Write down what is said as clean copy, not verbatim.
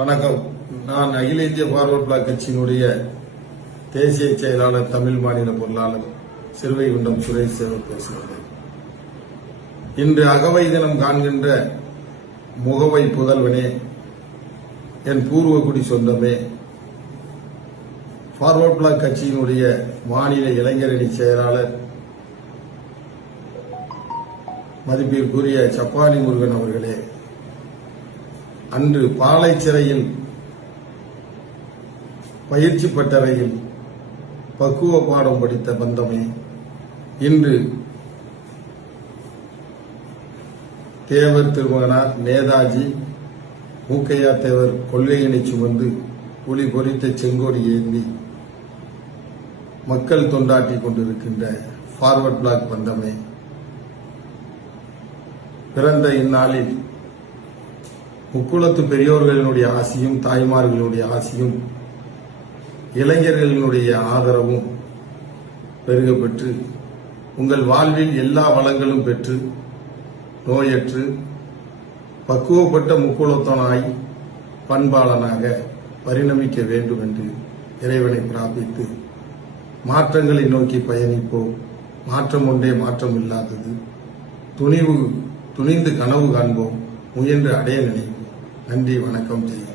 வணக்கம். நான் அகில இந்திய பார்வர்ட் பிளாக் கட்சியினுடைய தேசிய செயலாளர், தமிழ் மாநில பொருளாளர் சிறுவைகுண்டம் சுரேஷ் சேவல் பேசுகிறேன். இன்று அகவை தினம் காண்கின்ற முகவை புதல்வனே, என் பூர்வகுடி சொந்தமே, பார்வர்ட் பிளாக் கட்சியினுடைய மாநில இளைஞரணி செயலாளர் மதிப்பிற்குரிய சப்பானி முருகன் அவர்களே, அன்று பாலை சிறையில் பயிற்சி பட்டறையில் பக்குவ பாடம் படித்த பந்தமே, இன்று தேவர் திருமகனார் நேதாஜி மூக்கையா தேவர் கொள்கையினை சுமந்து புலி பொறித்த செங்கோடி ஏந்தி மக்கள் தொண்டாற்றிக் கொண்டிருக்கின்ற பார்வர்ட் பிளாக் பந்தமே, பிறந்த இந்நாளில் முக்குளத்து பெரியோர்களினுடைய ஆசியும், தாய்மார்களுடைய ஆசியும், இளைஞர்களினுடைய ஆதரவும் பெருக பெற்று உங்கள் வாழ்வில் எல்லா வளங்களும் பெற்று நோயற்று பக்குவப்பட்ட முக்குளத்தனாய் பண்பாளனாக பரிணமிக்க வேண்டும் என்று இறைவனை பிரார்த்தித்து மாற்றங்களை நோக்கி பயணிப்போம். மாற்றம் ஒன்றே மாற்றம் இல்லாதது. துணிந்து கனவு காண்போம், முயன்று அடைய நினைப்போம். நன்றி, வணக்கம்.